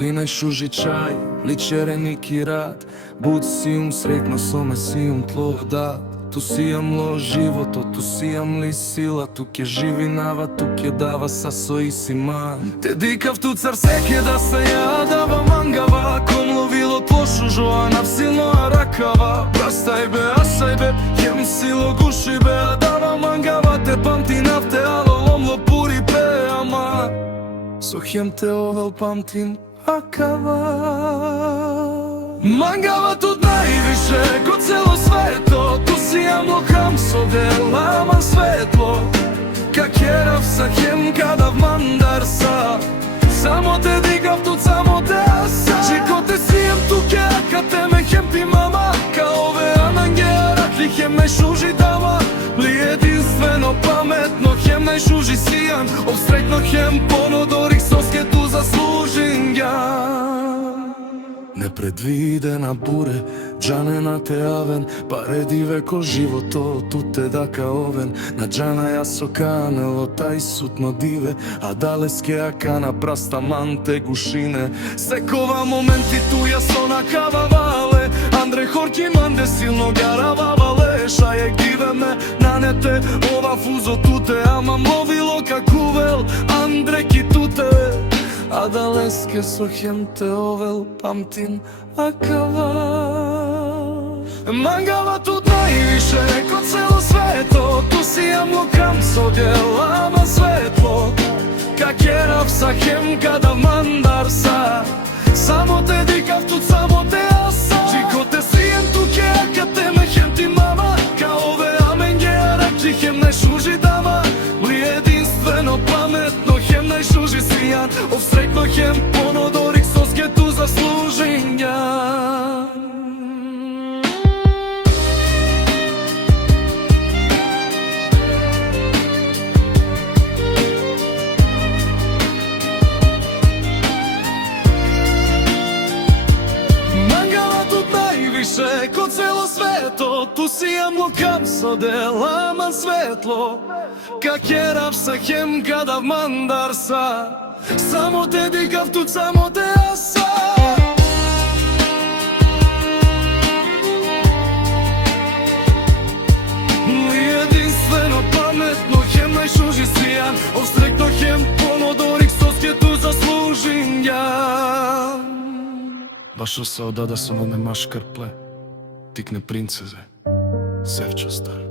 Млина и шужи чај, ли череник и рад. Буд си срекна со ме си тлова дат. Ту си јамло животот, ту си јамли сила. Ту ке живи нава, ту ке дава сасо и си ман. Те дикав ту цар секе да се ја дава мангава. Ком ловило тлошо жоана в силно ракава. Прастај бе, асај бе, јем сило гуши бе. А дава мангава, те памти нафте, ало ломло пури бе. Ама со хем те овел памтим акава. Мангава тут највише, ко цело свето. Ту си јамло хам со дела, ман светло. Ка керав са хем кадав мандарса. Само те дигав тут, само те аса. Чико те сијам туке, ка те ме хем ти мама. Ка ове ананге ракли хем најшужи дама. Ли единствено паметно, хем најшужи сијан. Обстрекно хем понодорих соске ту заслужин ја. Непредвидена буре, джанена те авен. Пареди веко живото, тут те дака овен. На джана ја со канело, тај сутно диве. А далеске акана праста манте гушине. Секова моменти ту ја со накава вале. Андре хорки манде силно гарава вале. Шајек диве ме нанете, ова фузо туте. Ама мовило какувел, Андре ки туте. А далеске со хем те овел памтин акава. Мангава тут највише, ко цело свето. Ту си јамло кам со дела, ма светло. Ка керав са хем кадав мандарса. Само те дикав тут, само те аса. Чико те сијем туке, ка те ме хем ти мама. Ка ове аменге ракли хем најшужи дама. Ли единствено паметно, хем најшужи сијан. Обстрекно хем понодорих соске ту заслужин ја. Мангава тут највише, ко цело свето. Ту си јамло кам со дела, ман светло. Ка керав са хем кадав мандарса. Само те дикав тут, само те аса. Ли единствено паметно, хем најшужи сијан. Обстрекно хем понодорих соске ту заслужин ја. Башо се одада со мене машкар пле. Тикне принцезе, севчо стар.